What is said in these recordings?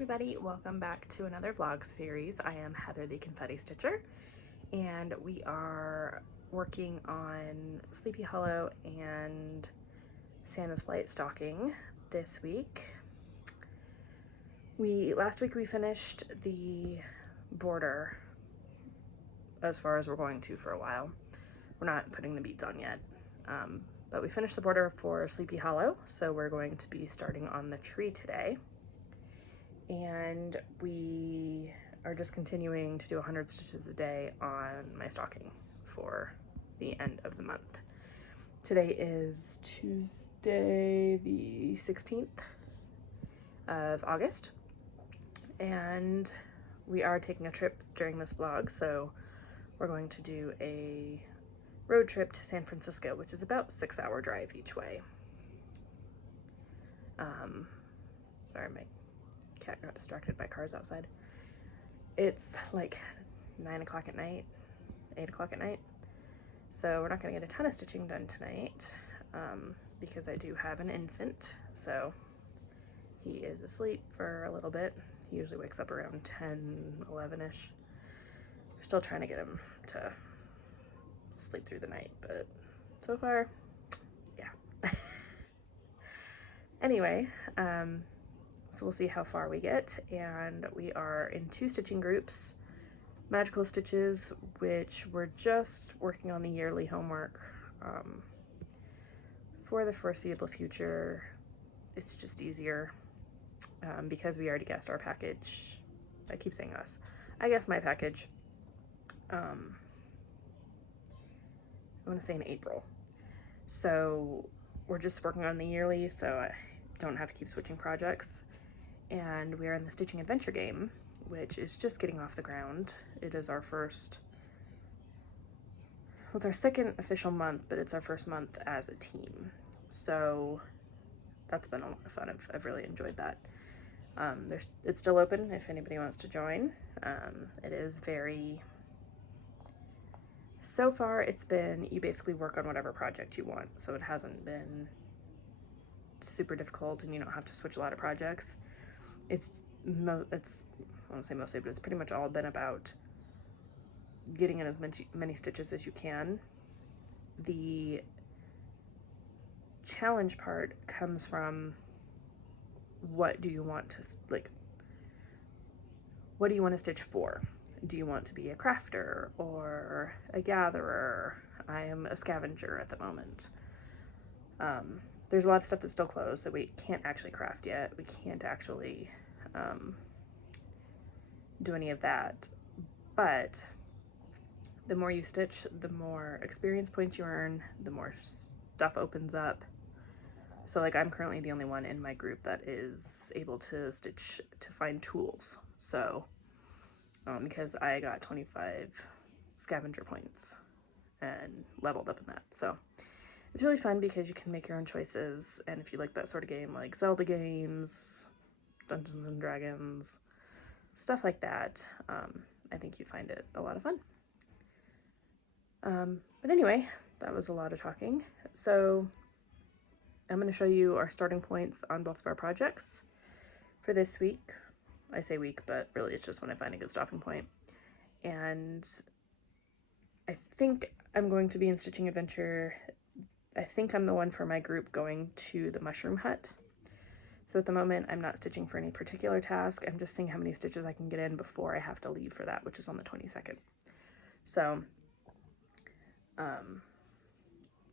everybody, welcome back to another vlog series. I am Heather the Confetti Stitcher, and we are working on Sleepy Hollow and Santa's Flight stocking this week. Last week we finished the border as far as we're going to for a while. We're not putting the beads on yet, but we finished the border for Sleepy Hollow, so we're going to be starting on the tree today. And we are just continuing to do 100 stitches a day on my stocking for the end of the month. Today is Tuesday the 16th of August, and we are taking a trip during this vlog, so we're going to do a road trip to San Francisco, which is about a 6-hour drive each way. Sorry, my cat got distracted by cars outside. It's like 9 o'clock at night, 8 o'clock at night, so we're not going to get a ton of stitching done tonight because I do have an infant, so he is asleep for a little bit. He usually wakes up around 10, 11-ish. We're still trying to get him to sleep through the night, but so far, yeah. Anyway, so we'll see how far we get, and we are in 2 stitching groups. Magical Stitches, which we're just working on the yearly homework for the foreseeable future. It's just easier because we already guessed our package. I keep saying us. I guess my package, I want to say in April. So we're just working on the yearly, so I don't have to keep switching projects. And we are in the Stitching Adventure game, which is just getting off the ground. It is our first, well, it's our second official month, but it's our first month as a team. So that's been a lot of fun. I've really enjoyed that. It's still open if anybody wants to join. It is very, so far it's been, you basically work on whatever project you want. So it hasn't been super difficult and you don't have to switch a lot of projects. It's I won't say mostly, but it's pretty much all been about getting in as many stitches as you can. The challenge part comes from what do you want to, like, what do you want to stitch for? Do you want to be a crafter or a gatherer? I am a scavenger at the moment. There's a lot of stuff that's still closed that we can't actually craft yet. We can't actually do any of that. But the more you stitch, the more experience points you earn, the more stuff opens up. So like I'm currently the only one in my group that is able to stitch to find tools. So because I got 25 scavenger points and leveled up in that. So it's really fun because you can make your own choices, and if you like that sort of game, like Zelda games, Dungeons and Dragons, stuff like that, I think you'd find it a lot of fun. But anyway, that was a lot of talking. So I'm going to show you our starting points on both of our projects for this week. I say week, but really it's just when I find a good stopping point. And I think I'm going to be in Stitching Adventure. I think I'm the one for my group going to the mushroom hut. So at the moment, I'm not stitching for any particular task. I'm just seeing how many stitches I can get in before I have to leave for that, which is on the 22nd. So, yeah,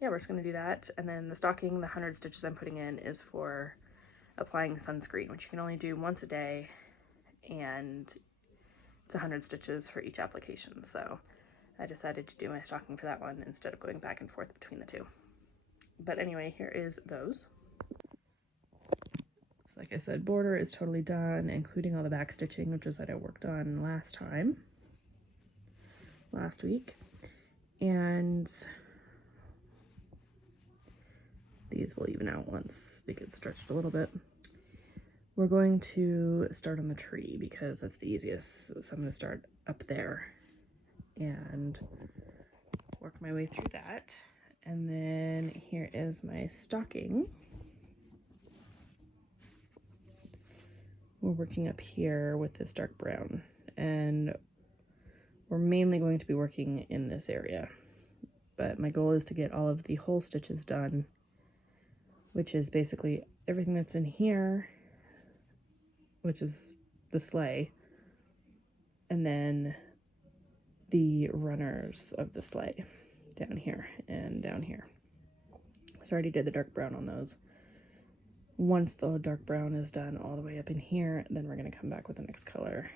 we're just going to do that. And then the stocking, the 100 stitches I'm putting in is for applying sunscreen, which you can only do once a day, and it's 100 stitches for each application. So I decided to do my stocking for that one instead of going back and forth between the two. But anyway, here is those. So like I said, border is totally done, including all the back stitching, which is that I worked on last week. And these will even out once they get stretched a little bit. We're going to start on the tree because that's the easiest. So I'm going to start up there and work my way through that. And then here is my stocking, we're working up here with this dark brown, and we're mainly going to be working in this area, but my goal is to get all of the hole stitches done, which is basically everything that's in here, which is the sleigh, and then the runners of the sleigh down here and down here. So I already did the dark brown on those. Once the dark brown is done all the way up in here, then we're going to come back with the next color,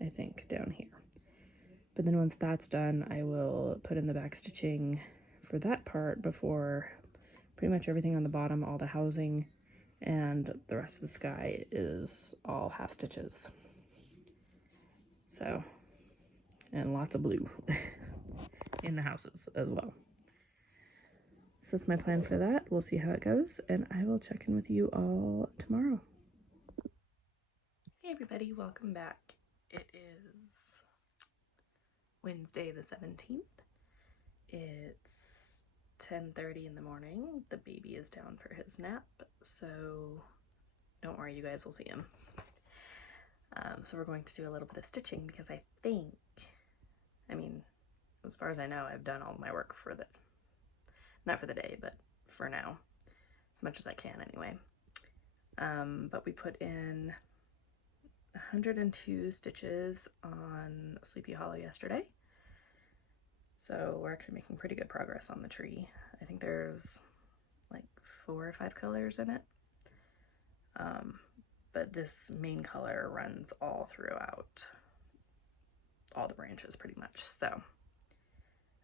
I think, down here. But then once that's done, I will put in the back stitching for that part before pretty much everything on the bottom, all the housing, and the rest of the sky is all half stitches. So, and lots of blue in the houses as well. So that's my plan for that. We'll see how it goes, and I will check in with you all tomorrow. Hey everybody, welcome back. It is Wednesday the 17th. It's 10:30 in the morning. The baby is down for his nap, so don't worry, you guys will see him. So we're going to do a little bit of stitching because I think, as far as I know, I've done all my work for the, not for the day, but for now, as much as I can anyway. But we put in 102 stitches on Sleepy Hollow yesterday. So we're actually making pretty good progress on the tree. I think there's like 4 or 5 colors in it. But this main color runs all throughout all the branches pretty much. So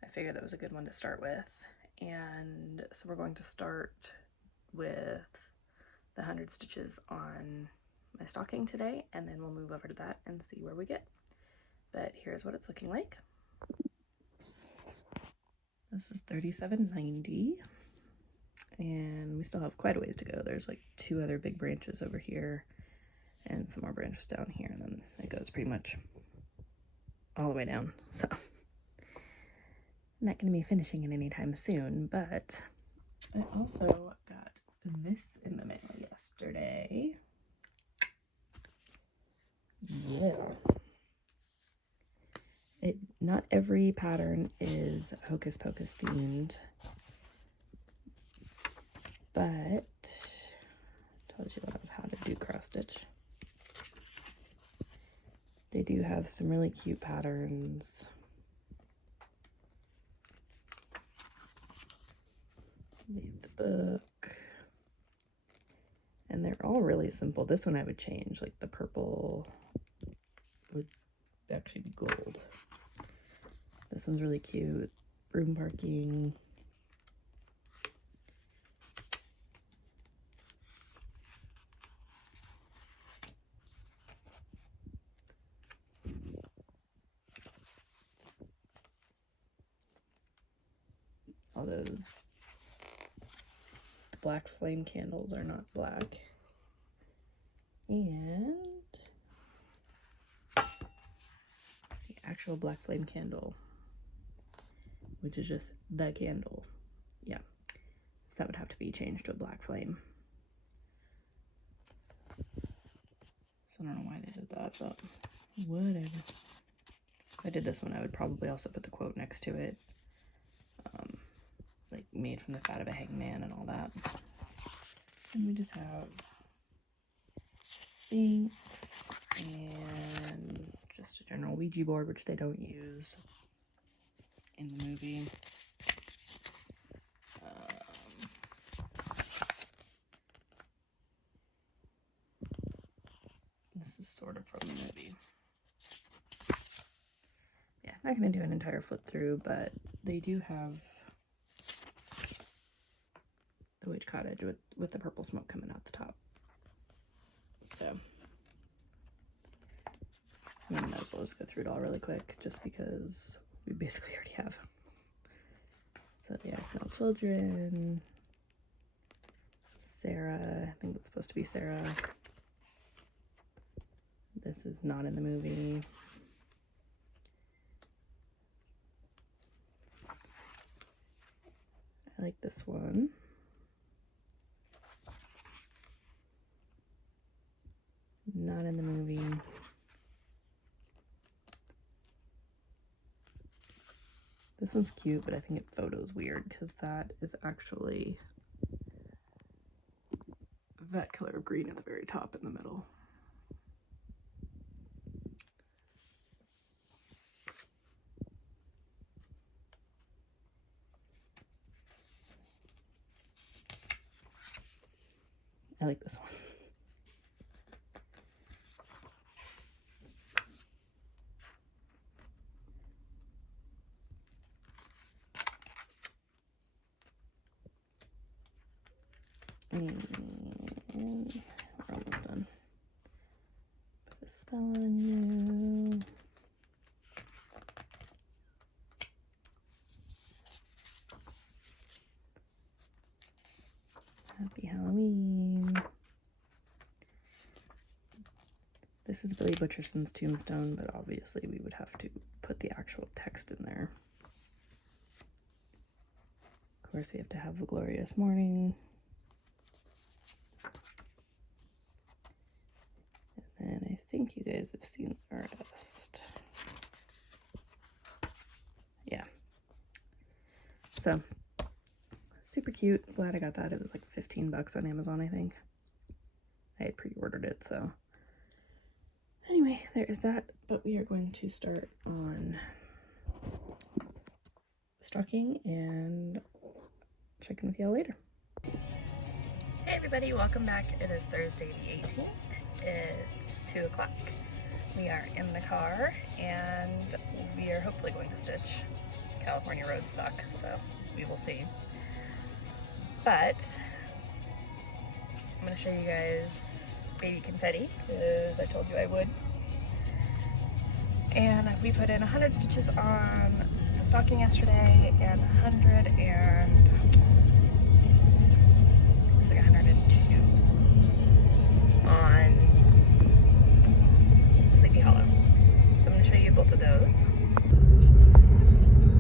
I figured that was a good one to start with. And so we're going to start with the 100 stitches on my stocking today, and then we'll move over to that and see where we get. But here's what it's looking like. This is 37.90, and we still have quite a ways to go. There's like 2 other big branches over here and some more branches down here, and then it goes pretty much all the way down. So I'm not going to be finishing it anytime soon, but I also got this in the mail yesterday. Yeah. Not every pattern is Hocus Pocus themed, but tells you a lot of how to do cross stitch. They do have some really cute patterns. They have the book, and they're all really simple. This one I would change, like the purple would actually be gold. This one's really cute. Broom parking. Although the black flame candles are not black. And the actual black flame candle, which is just the candle. Yeah. So that would have to be changed to a black flame. So I don't know why they did that, but whatever. If I did this one, I would probably also put the quote next to it. Like made from the fat of a hangman and all that. And we just have inks and just a general Ouija board, which they don't use in the movie. This is sort of from the movie. Yeah, not going to do an entire flip through, but they do have the witch cottage with the purple smoke coming out the top. So I might as well just go through it all really quick, just because we basically already have. So the I Smell Children, Sarah, I think that's supposed to be Sarah. This is not in the movie. I like this one. Not in This one's cute, but I think it photos weird because that is actually that color of green at the very top in the middle. I like this one. And we're almost done. Put a spell on you. Happy Halloween. This is Billy Butcherson's tombstone, but obviously we would have to put the actual text in there. Of course, we have to have a glorious morning. And I think you guys have seen the artist. Yeah. So, super cute. Glad I got that. It was like 15 bucks on Amazon, I think. I had pre-ordered it, so. Anyway, there is that. But we are going to start on stocking and check in with y'all later. Hey everybody, welcome back. It is Thursday the 18th. It's 2 o'clock. We are in the car and we are hopefully going to stitch. California roads suck, so we will see. But I'm going to show you guys baby confetti because I told you I would. And we put in 100 stitches on the stocking yesterday and 100 and it was like 102 on Sleepy Hollow. So I'm going to show you both of those.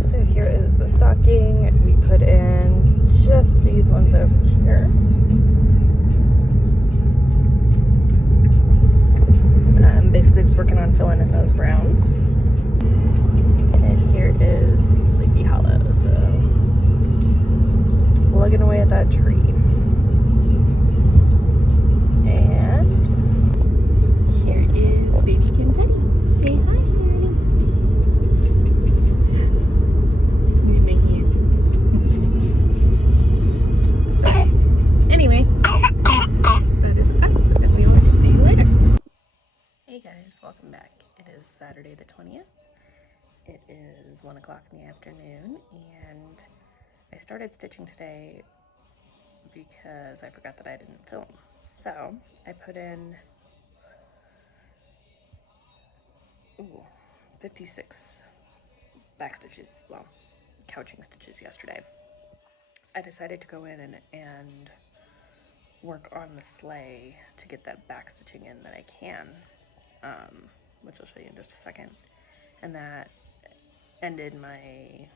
So here is the stocking. We put in just these ones over here. I'm basically just working on filling in those browns. And here is Sleepy Hollow. So just plugging away at that tree. And here is baby confetti. Say hi, Daddy. Anyway, that is us, and we will see you later. Hey guys, welcome back. It is Saturday the 20th. It is 1 o'clock in the afternoon, and I started stitching today because I forgot that I didn't film. So I put in 56 back stitches, well, couching stitches yesterday. I decided to go in and work on the sleigh to get that back stitching in that I can, which I'll show you in just a second. And that ended my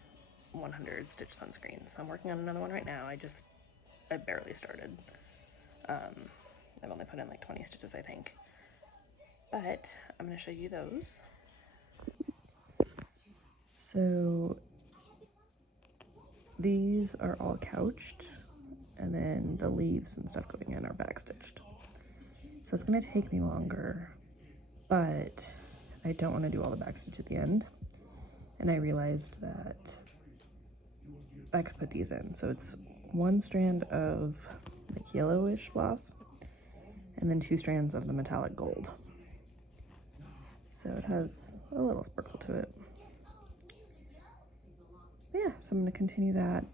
100 stitch sunscreen. So I'm working on another one right now. I barely started. I've only put in like 20 stitches, I think. But I'm going to show you those. So these are all couched, and then the leaves and stuff going in are backstitched. So it's going to take me longer, but I don't want to do all the backstitch at the end. And I realized that I could put these in. So it's one strand of like yellowish floss, and then 2 strands of the metallic gold. So it has a little sparkle to it. But yeah, so I'm going to continue that.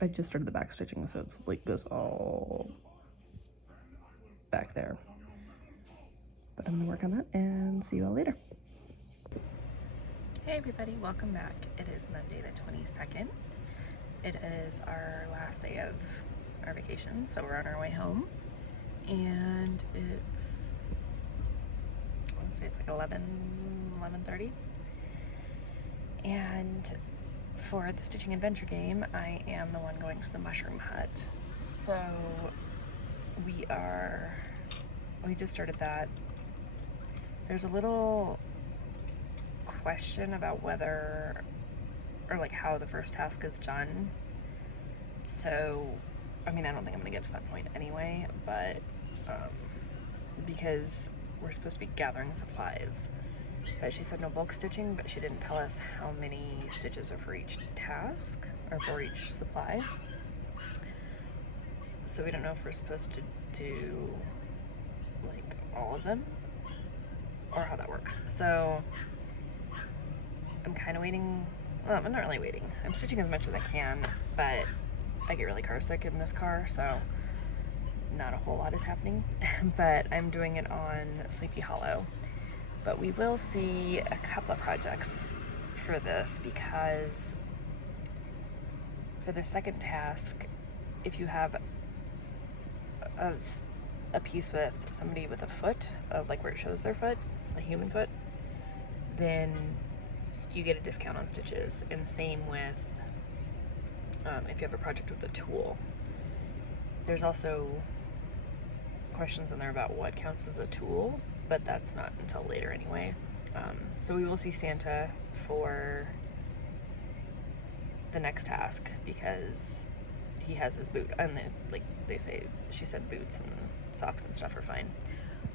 I just started the back stitching, so it's like goes all back there. But I'm going to work on that and see you all later. Hey everybody, welcome back. It is Monday the 22nd. It is our last day of our vacation, so we're on our way home. And it's, I want to say it's like 11:30. And for the Stitching Adventure game, I am the one going to the mushroom hut. So we just started that. There's a little question about whether or like how the first task is done. So, I mean, I don't think I'm gonna get to that point anyway, but because we're supposed to be gathering supplies. But she said no bulk stitching, but she didn't tell us how many stitches are for each task or for each supply. So we don't know if we're supposed to do like all of them or how that works. So I'm kind of waiting. Well, I'm not really waiting. I'm stitching as much as I can, but I get really car sick in this car, so not a whole lot is happening. But I'm doing it on Sleepy Hollow. But we will see a couple of projects for this, because for the second task, if you have a piece with somebody with a foot, like where it shows their foot, a human foot, then you get a discount on stitches. And same with if you have a project with a tool. There's also questions in there about what counts as a tool, but that's not until later anyway. So we will see Santa for the next task, because he has his boot, and like they say, she said boots and socks and stuff are fine.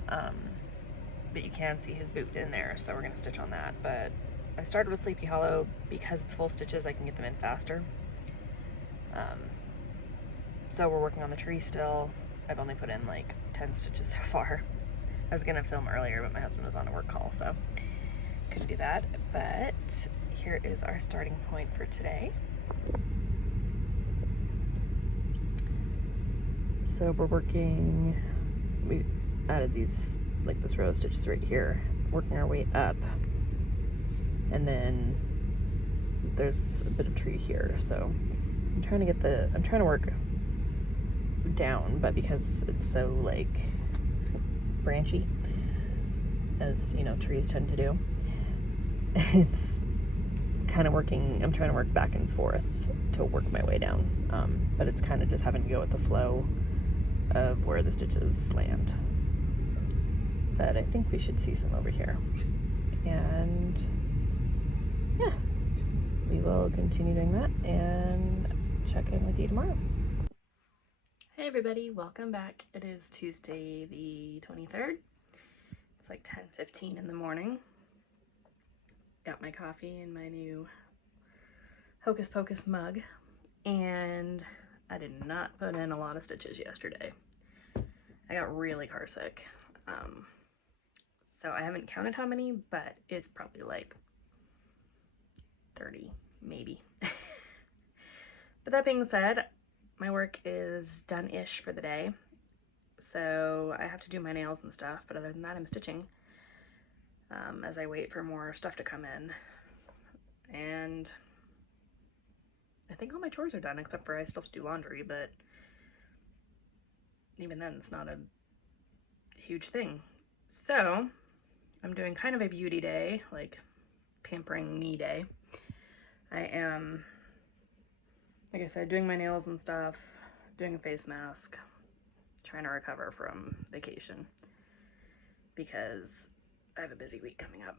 But you can see his boot in there, so we're gonna stitch on that. But I started with Sleepy Hollow because it's full stitches, I can get them in faster. So we're working on the tree still. I've only put in like 10 stitches so far. I was gonna film earlier, but my husband was on a work call, so couldn't do that. But here is our starting point for today. So we're working, we added these, like this row of stitches right here, working our way up. And then there's a bit of tree here, so I'm trying to work down, but because it's so like branchy, as you know trees tend to do, it's kind of working, I'm trying to work back and forth to work my way down, but it's kind of just having to go with the flow of where the stitches land. But I think we should see some over here, and yeah, we will continue doing that and check in with you tomorrow. Hey everybody, welcome back. It is Tuesday the 23rd. It's like 10:15 in the morning. Got my coffee in my new Hocus Pocus mug, and I did not put in a lot of stitches yesterday. I got really car sick. So I haven't counted how many, but it's probably like 30, maybe. But that being said, my work is done-ish for the day. So I have to do my nails and stuff, but other than that, I'm stitching as I wait for more stuff to come in. And I think all my chores are done, except for I still have to do laundry, but even then, it's not a huge thing. So I'm doing kind of a beauty day, like pampering me day. I am, like I said, doing my nails and stuff, doing a face mask, trying to recover from vacation because I have a busy week coming up.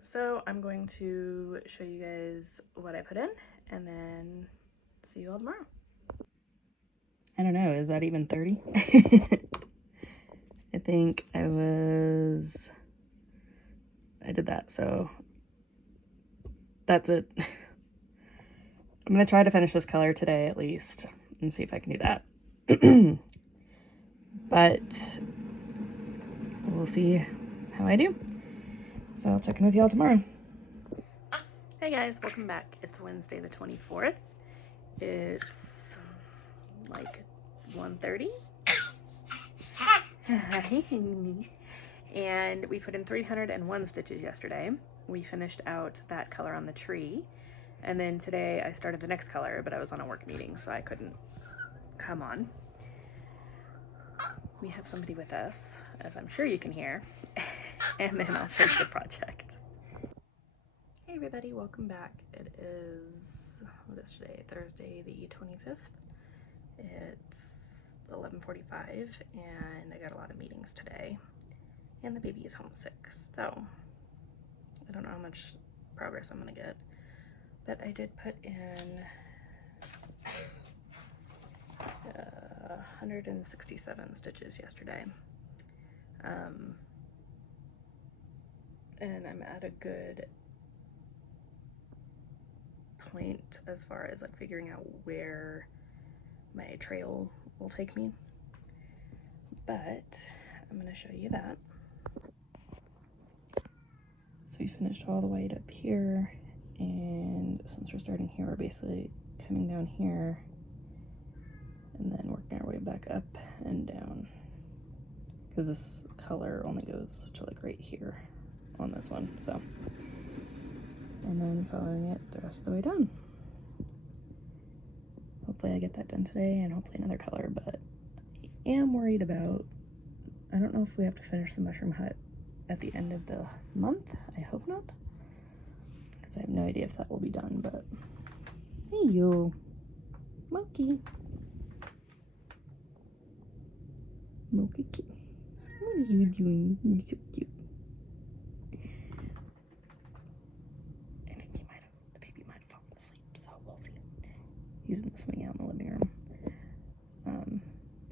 So I'm going to show you guys what I put in and then see you all tomorrow. I don't know, is that even 30? I think I did that, so that's it. I'm gonna try to finish this color today at least and see if I can do that. But we'll see how I do. So I'll check in with y'all tomorrow. Hey guys, welcome back. It's Wednesday the 24th. It's like 1:30. And we put in 301 stitches yesterday. We finished out that color on the tree. And then today I started the next color, but I was on a work meeting, so I couldn't come on. We have somebody with us, as I'm sure you can hear. And then I'll show you the project. Hey everybody, welcome back. It is, what is today? Thursday the 25th. It's 11:45 and I got a lot of meetings today. And the baby is homesick, so I don't know how much progress I'm gonna get. But I did put in 167 stitches yesterday. And I'm at a good point as far as like figuring out where my trail will take me. But I'm going to show you that. So we finished all the way up here, and since we're starting here, we're basically coming down here and then working our way back up and down, because this color only goes to like right here on this one. So, and then following it the rest of the way down. Hopefully I get that done today, and hopefully another color, but I am worried about, I don't know if we have to finish the mushroom hut at the end of the month. I hope not, because I have no idea if that will be done. But hey, you monkey, monkey, what are you doing? You're so cute. I think the baby might have fallen asleep, so we'll see. He's been swimming out in the living room.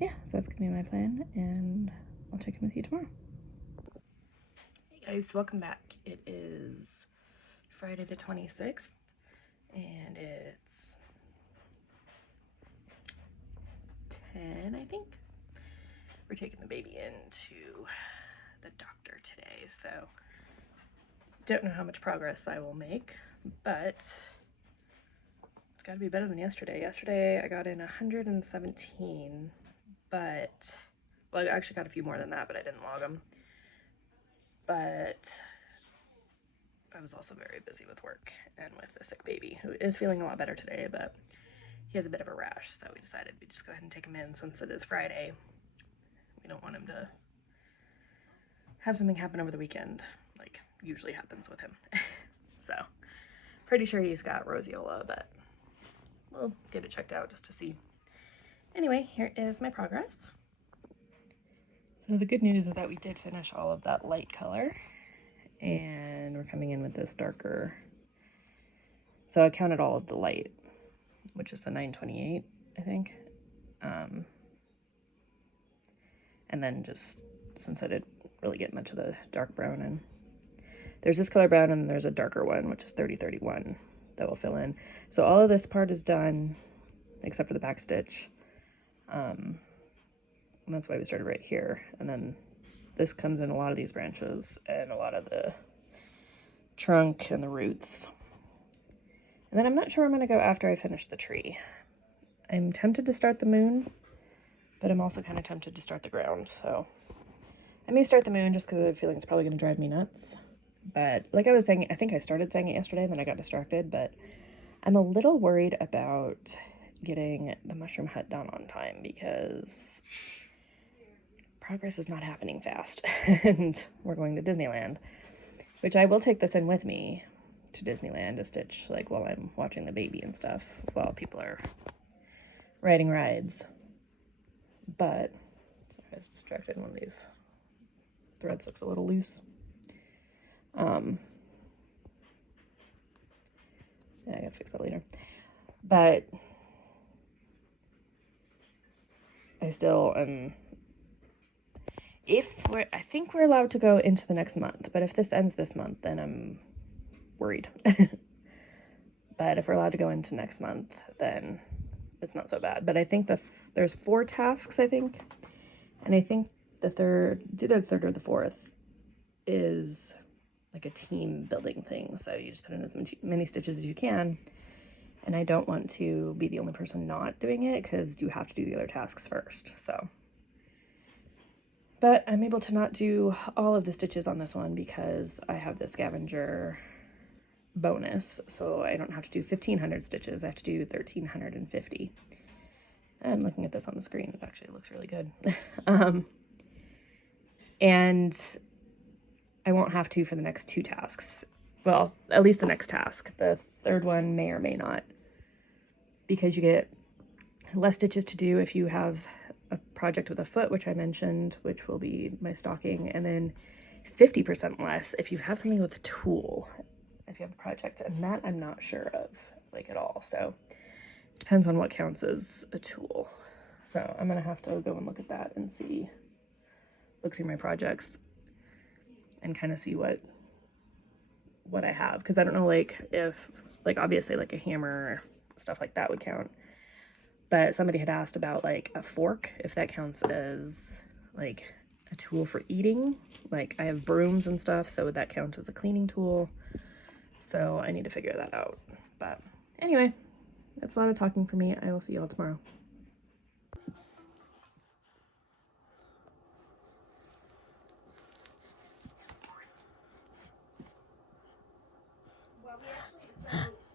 Yeah, so that's gonna be my plan, and I'll check in with you tomorrow. Hey guys, welcome back. It is Friday the 26th, and it's 10, I think. We're taking the baby into the doctor today, so don't know how much progress I will make, but it's got to be better than yesterday. Yesterday I got in 117, but, well, I actually got a few more than that, but I didn't log them. But I was also very busy with work and with a sick baby who is feeling a lot better today, but he has a bit of a rash, so we decided we'd just go ahead and take him in since it is Friday. We don't want him to have something happen over the weekend, like usually happens with him. So, pretty sure he's got roseola, but we'll get it checked out just to see. Anyway, here is my progress. So the good news is that we did finish all of that light color, and we're coming in with this darker. So I counted all of the light, which is the 928, I think. And then just, since I didn't really get much of the dark brown, and there's this color brown, and there's a darker one, which is 3031, that will fill in. So all of this part is done, except for the back stitch. And that's why we started right here. And then this comes in a lot of these branches and a lot of the trunk and the roots. And then I'm not sure where I'm going to go after I finish the tree. I'm tempted to start the moon, but I'm also kind of tempted to start the ground. So I may start the moon just because I have a feeling it's probably going to drive me nuts. But like I was saying, I think I started saying it yesterday and then I got distracted, but I'm a little worried about getting the mushroom hut done on time because progress is not happening fast. And we're going to Disneyland, which I will take this in with me to Disneyland to stitch, like, while I'm watching the baby and stuff, while people are riding rides. But sorry, I was distracted. One of these threads looks a little loose. Yeah, I gotta fix that later. But I still am, I think we're allowed to go into the next month, but if this ends this month, then I'm worried. But if we're allowed to go into next month, then it's not so bad. But I think there's 4 tasks, I think, and I think the third or the fourth is like a team building thing. So you just put in as many stitches as you can, and I don't want to be the only person not doing it because you have to do the other tasks first. So, but I'm able to not do all of the stitches on this one because I have the scavenger bonus, so I don't have to do 1,500 stitches. I have to do 1,350. I'm looking at this on the screen. It actually looks really good. And I won't have to for the next 2 tasks. Well, at least the next task. The third one may or may not, because you get less stitches to do if you have a project with a foot, which I mentioned, which will be my stocking, and then 50% less if you have something with a tool. I if you have a project, and that I'm not sure of, like, at all. So it depends on what counts as a tool. So I'm gonna have to go and look at that and see, look through my projects and kind of see what I have, because I don't know, like, if, like, obviously like a hammer or stuff like that would count, but somebody had asked about like a fork, if that counts as like a tool for eating. Like, I have brooms and stuff, so would that count as a cleaning tool? So I need to figure that out. But anyway, that's a lot of talking for me. I will see you all tomorrow.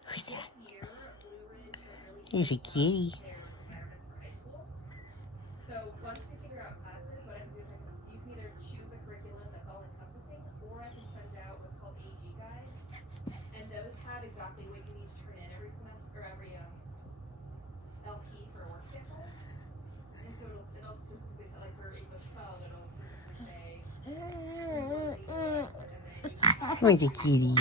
Who's that? There's a kitty. So once we figure out classes, what I can do is you can either choose a curriculum that's all encompassing, or I can send out what's called AG guides, and those have exactly what you need to turn in every semester or every LP for a work sample. And so it'll specifically tell, like, for English 12, it'll specifically say Where's the kitty?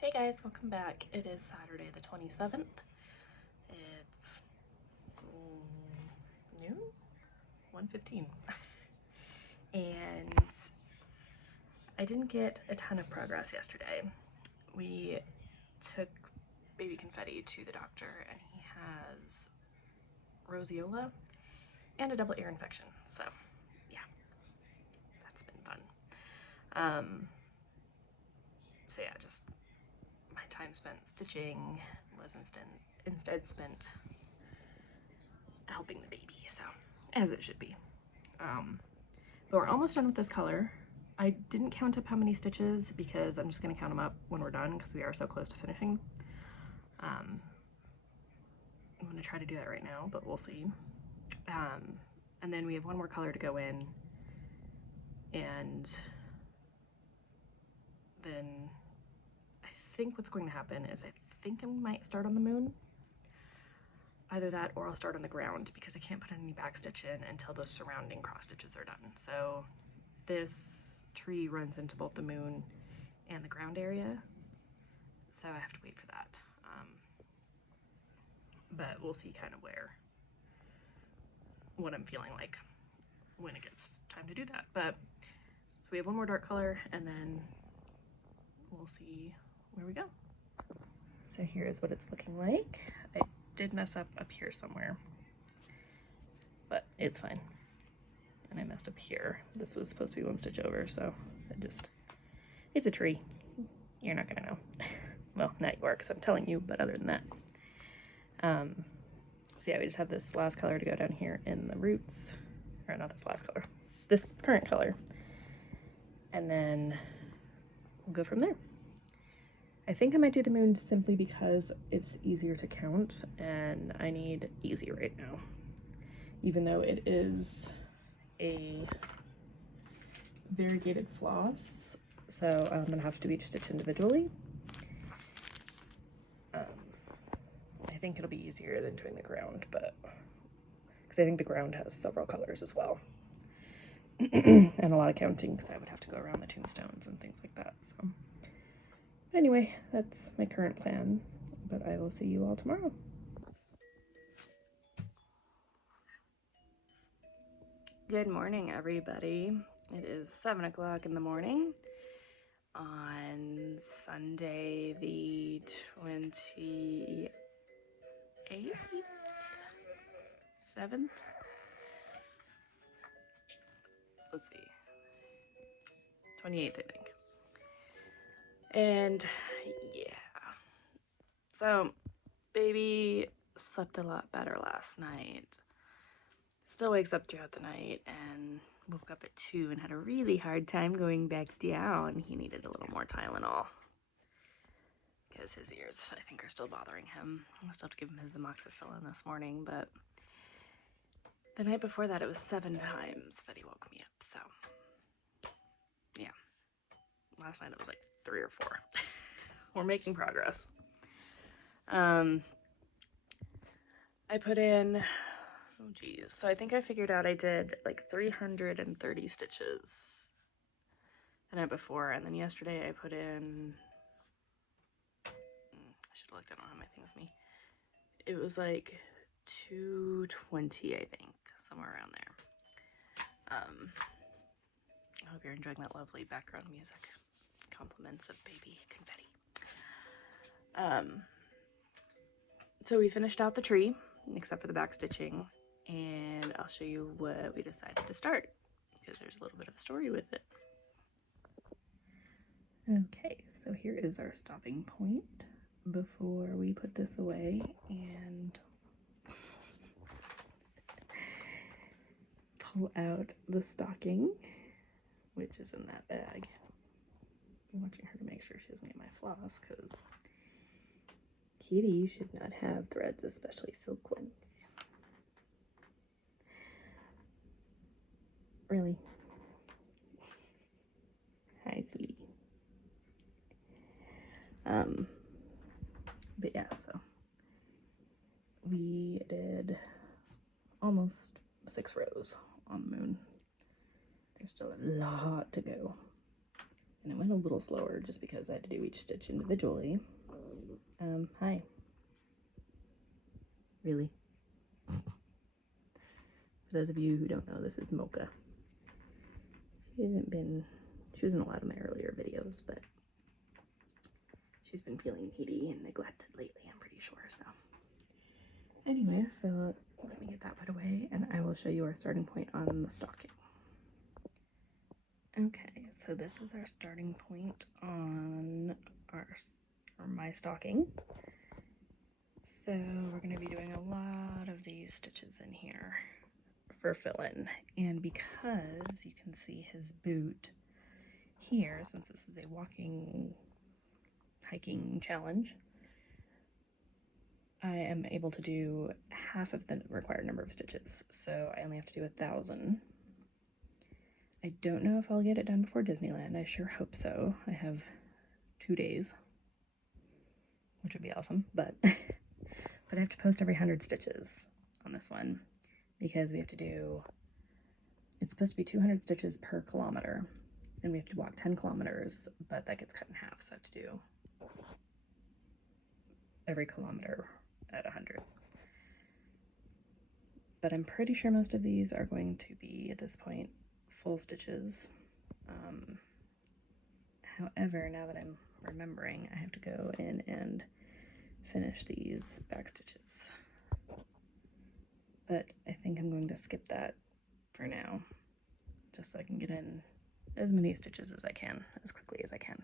Hey guys, welcome back. It is Saturday the 27th. It's noon? 1:15. And I didn't get a ton of progress yesterday. We took baby Confetti to the doctor, and he has roseola and a double ear infection. So yeah, that's been fun. So yeah, just my time spent stitching was instead spent helping the baby, so as it should be. But we're almost done with this color. I didn't count up how many stitches because I'm just going to count them up when we're done, because we are so close to finishing. I'm going to try to do that right now, but we'll see. And then we have one more color to go in, and then I think what's going to happen is I think I might start on the moon. Either that or I'll start on the ground, because I can't put any back stitch in until those surrounding cross stitches are done. So this tree runs into both the moon and the ground area, so I have to wait for that. But we'll see kind of what I'm feeling like when it gets time to do that. But so we have one more dark color, and then we'll see where we go. So here's what it's looking like. I did mess up here somewhere, but it's fine. And I messed up here. This was supposed to be one stitch over, so it's a tree. You're not gonna know. Well, not you are, because I'm telling you, but other than that. So yeah, we just have this last color to go down here in the roots, or not this last color, this current color. And then we'll go from there. I think I might do the moon simply because it's easier to count, and I need easy right now. Even though it is a variegated floss, so I'm gonna have to do each stitch individually. I think it'll be easier than doing the ground, but because I think the ground has several colors as well. And a lot of counting, because I would have to go around the tombstones and things like that. So anyway, that's my current plan, but I will see you all tomorrow. Good morning, everybody. It is 7 o'clock in the morning on Sunday the 28th? 7th? Let's see. 28th, I think. And yeah. So, baby slept a lot better last night. Still wakes up throughout the night, and woke up at 2 and had a really hard time going back down. He needed a little more Tylenol, because his ears, I think, are still bothering him. I still have to give him his amoxicillin this morning, but the night before that, it was 7 times that he woke me up, so yeah. Last night it was like 3 or 4. We're making progress. I put in, oh geez, so I think I figured out I did like 330 stitches the night before, and then yesterday I put in should have looked. I don't have my thing with me. It was like $2.20, I think, somewhere around there. I hope you're enjoying that lovely background music. Compliments of baby confetti. So we finished out the tree, except for the back stitching, and I'll show you what we decided to start, because there's a little bit of a story with it. Okay, so here is our stopping point before we put this away and pull out the stocking, which is in that bag. I'm watching her to make sure she doesn't get my floss, because kitty should not have threads, especially silk ones. Really? Hi, sweetie. But yeah, so we did almost 6 rows on the moon. There's still a lot to go. And it went a little slower just because I had to do each stitch individually. Hi. Really? For those of you who don't know, this is Mocha. She wasn't a lot of my earlier videos, but she's been feeling needy and neglected lately, I'm pretty sure, so. Anyway, so let me get that put away and I will show you our starting point on the stocking. Okay, so this is our starting point on my stocking. So we're going to be doing a lot of these stitches in here for fill-in, and because you can see his boot here, since this is a hiking challenge, I am able to do half of the required number of stitches, so I only have to do 1,000. I don't know if I'll get it done before Disneyland. I sure hope so. I have 2 days, which would be awesome, but but I have to post every 100 stitches on this one, because we have to do, it's supposed to be 200 stitches per kilometer, and we have to walk 10 kilometers, but that gets cut in half, so I have to do every kilometer at 100. But I'm pretty sure most of these are going to be, at this point, full stitches. However, now that I'm remembering, I have to go in and finish these back stitches. But I think I'm going to skip that for now, just so I can get in as many stitches as I can, as quickly as I can.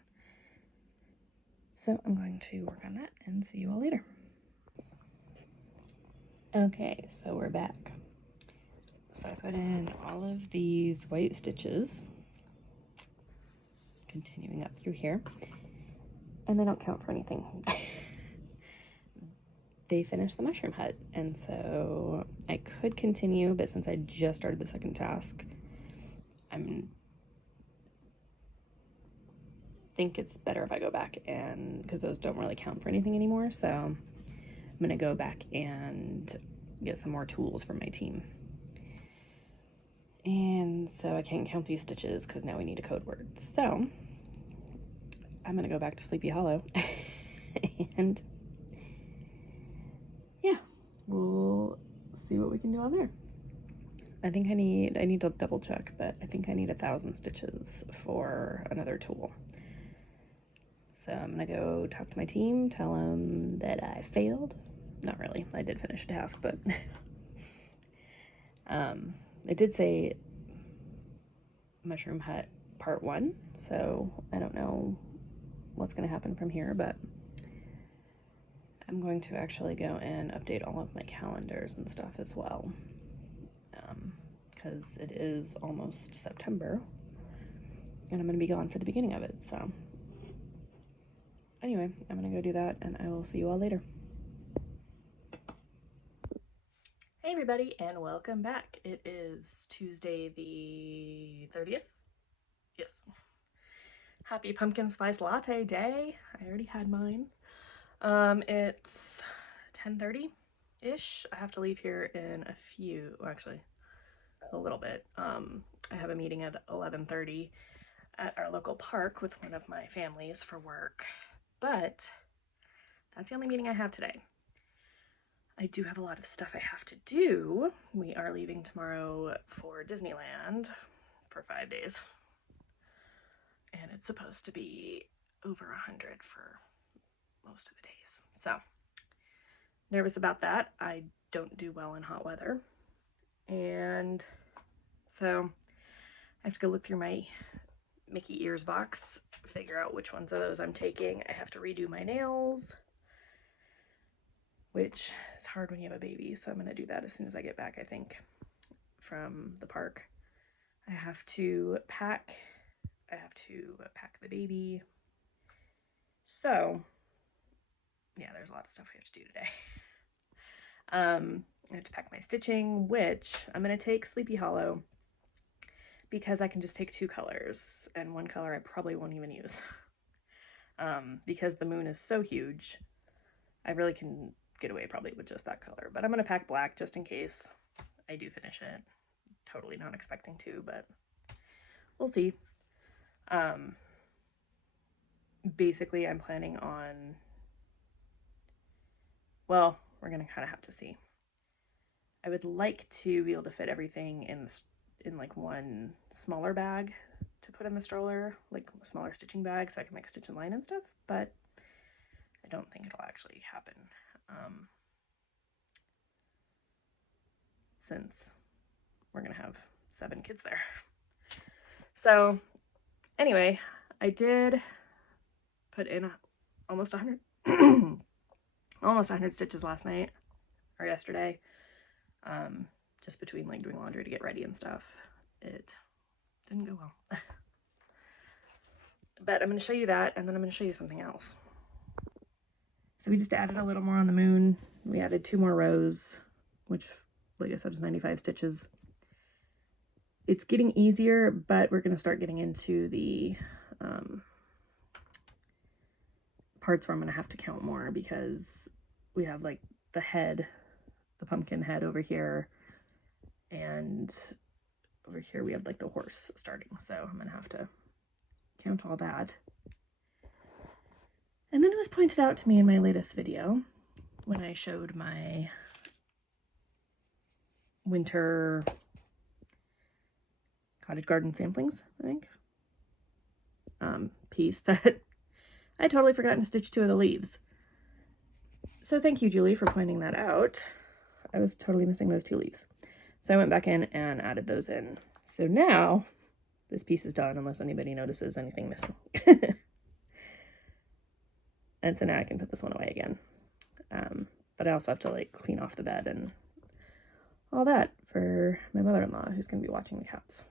So I'm going to work on that and see you all later. Okay, so we're back. So I put in all of these white stitches, continuing up through here, and they don't count for anything. They finished the mushroom hut, and so I could continue, but since I just started the second task, I think it's better if I go back, and because those don't really count for anything anymore, so I'm gonna go back and get some more tools for my team. And so I can't count these stitches because now we need a code word. So I'm gonna go back to Sleepy Hollow and yeah, we'll see what we can do on there. I think I need to double check, but I think I need 1,000 stitches for another tool. So I'm gonna go talk to my team, tell them that I failed. Not really, I did finish a task, but it did say Mushroom Hut Part 1, so I don't know what's gonna happen from here, but I'm going to actually go and update all of my calendars and stuff as well, because it is almost September, and I'm gonna be gone for the beginning of it, so anyway, I'm gonna go do that, and I will see you all later. Hey everybody, and welcome back. It is Tuesday the 30th. Yes. Happy pumpkin spice latte day. I already had mine. It's 10:30-ish. I have to leave here in a few, well, actually a little bit. I have a meeting at 11:30 at our local park with one of my families for work, but that's the only meeting I have today. I do have a lot of stuff I have to do. We are leaving tomorrow for Disneyland for 5 days. And it's supposed to be over 100 for most of the days. So, nervous about that. I don't do well in hot weather. And so, I have to go look through my Mickey ears box, figure out which ones of those I'm taking. I have to redo my nails, which is hard when you have a baby, so I'm going to do that as soon as I get back, I think, from the park. I have to pack the baby. So, yeah, there's a lot of stuff we have to do today. I have to pack my stitching, which I'm going to take Sleepy Hollow because I can just take 2 colors, and one color I probably won't even use. Because the moon is so huge, I really can get away probably with just that color. But I'm going to pack black just in case I do finish it. Totally not expecting to, but we'll see. Basically, I'm planning on, well, we're going to kind of have to see. I would like to be able to fit everything in like one smaller bag to put in the stroller, like a smaller stitching bag, so I can like stitch and line and stuff, but I don't think it'll actually happen. Since we're going to have 7 kids there. So anyway, I did put in almost 100 almost 100 stitches last night or yesterday, just between like doing laundry to get ready and stuff. It didn't go well. But I'm going to show you that, and then I'm going to show you something else. So we just added a little more on the moon. We added 2 more rows, which, like I said, is 95 stitches. It's getting easier, but we're going to start getting into the parts where I'm going to have to count more, because we have like the head, the pumpkin head over here, and over here we have like the horse starting. So I'm going to have to count all that. And then it was pointed out to me in my latest video when I showed my winter cottage garden samplings, I think, piece, that I totally forgotten to stitch 2 of the leaves. So thank you, Julie, for pointing that out. I was totally missing those 2 leaves. So I went back in and added those in. So now this piece is done, unless anybody notices anything missing. And so now I can put this one away again. But I also have to like clean off the bed and all that for my mother-in-law, who's going to be watching the cats.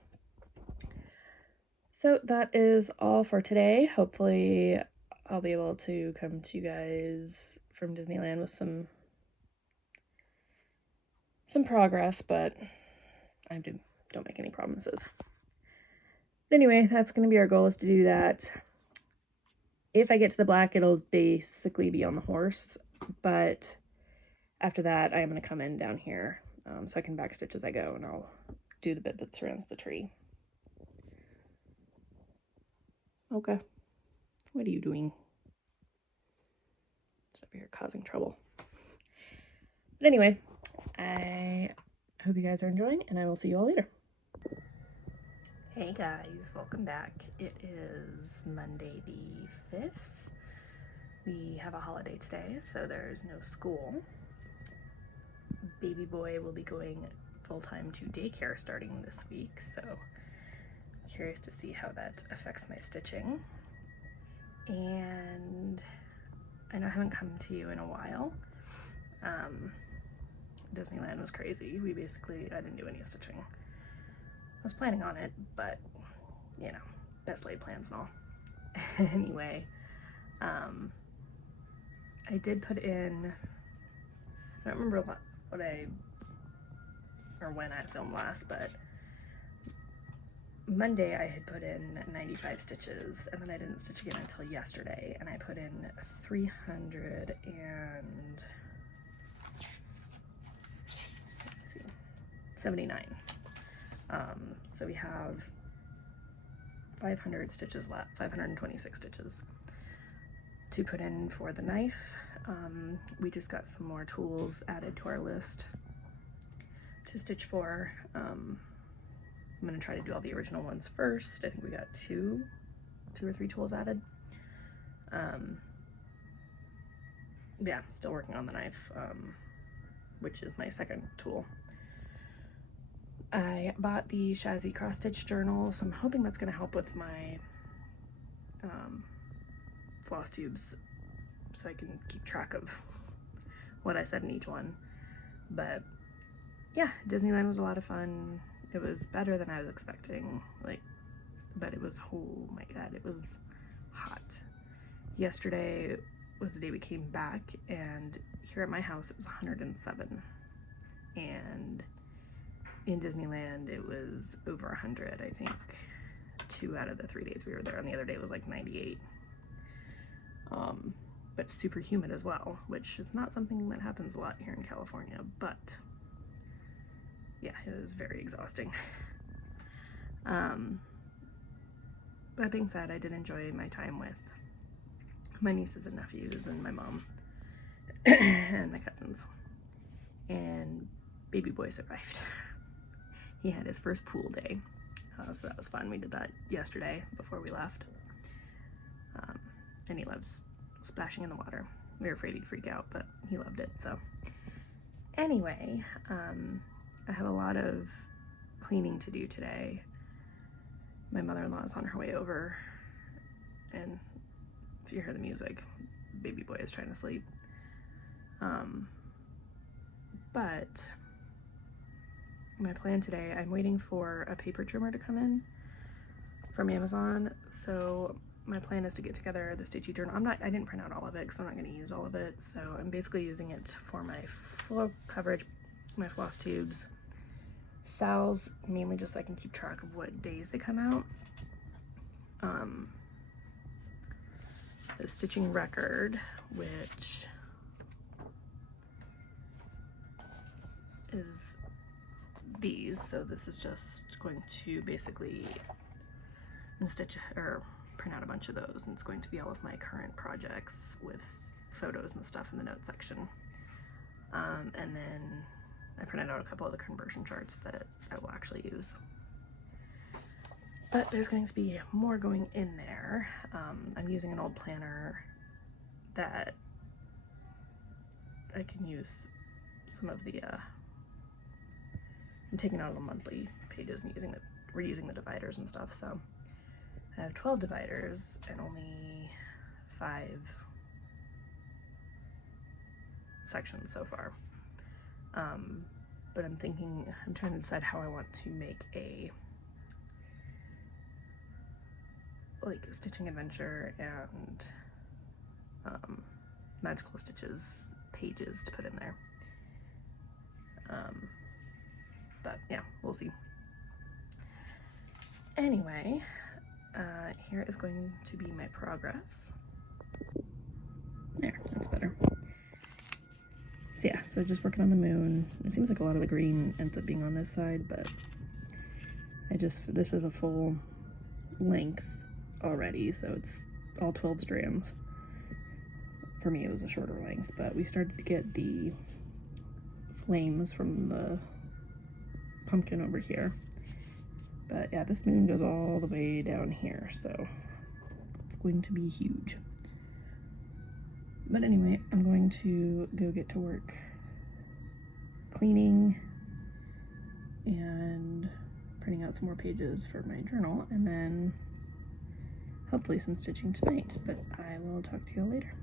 So that is all for today. Hopefully I'll be able to come to you guys from Disneyland with some progress, but I don't make any promises. But anyway, that's going to be our goal, is to do that. If I get to the black, it'll basically be on the horse, but after that, I am going to come in down here, so I can backstitch as I go, and I'll do the bit that surrounds the tree. Okay, what are you doing? Just over here causing trouble. But anyway, I hope you guys are enjoying, and I will see you all later. Hey guys, welcome back. It is Monday the 5th. We have a holiday today, so there's no school. Baby boy will be going full-time to daycare starting this week, so I'm curious to see how that affects my stitching. And I know I haven't come to you in a while. Disneyland was crazy. I didn't do any stitching. I was planning on it, but, you know, best laid plans and all. Anyway, I did put in, I don't remember when I filmed last, but Monday I had put in 95 stitches, and then I didn't stitch again until yesterday, and I put in 379. So we have 500 stitches left, 526 stitches to put in for the knife. We just got some more tools added to our list to stitch for. I'm gonna try to do all the original ones first. I think we got two or three tools added. Yeah, still working on the knife, which is my second tool. I bought the Shazzy cross stitch journal, so I'm hoping that's gonna help with my floss tubes, so I can keep track of what I said in each one. But yeah, Disneyland was a lot of fun. It was better than I was expecting, but it was, oh my god, it was hot. Yesterday was the day we came back, and here at my house it was 107, and in Disneyland it was over 100, I think 2 out of the 3 days we were there, and the other day was like 98. But super humid as well, which is not something that happens a lot here in California, but yeah, it was very exhausting. That being said, I did enjoy my time with my nieces and nephews and my mom and my cousins. And baby boy survived. He had his first pool day, so that was fun. We did that yesterday before we left. And he loves splashing in the water. We were afraid he'd freak out, but he loved it. So anyway, I have a lot of cleaning to do today. My mother-in-law is on her way over, and if you hear the music, baby boy is trying to sleep. But my plan today, I'm waiting for a paper trimmer to come in from Amazon. So my plan is to get together the Stitchy journal. I didn't print out all of it because I'm not going to use all of it. So I'm basically using it for my flow coverage, my floss tubes, Sal's, mainly just so I can keep track of what days they come out. The stitching record, which is these. So this is just going to basically stitch or print out a bunch of those, and it's going to be all of my current projects with photos and stuff in the notes section. And then I printed out a couple of the conversion charts that I will actually use. But there's going to be more going in there. I'm using an old planner that I can use some of the, I'm taking out the monthly pages and reusing the dividers and stuff. So I have 12 dividers and only 5 sections so far. But I'm trying to decide how I want to make a stitching adventure and magical stitches pages to put in there. But yeah, we'll see. Anyway, here is going to be my progress. There, that's better. So yeah, so just working on the moon. It seems like a lot of the green ends up being on this side, but this is a full length already, so it's all 12 strands. For me, it was a shorter length, but we started to get the flames from the pumpkin over here. But yeah, this moon goes all the way down here, so it's going to be huge. But anyway, I'm going to go get to work cleaning and printing out some more pages for my journal, and then hopefully some stitching tonight. But I will talk to you all later.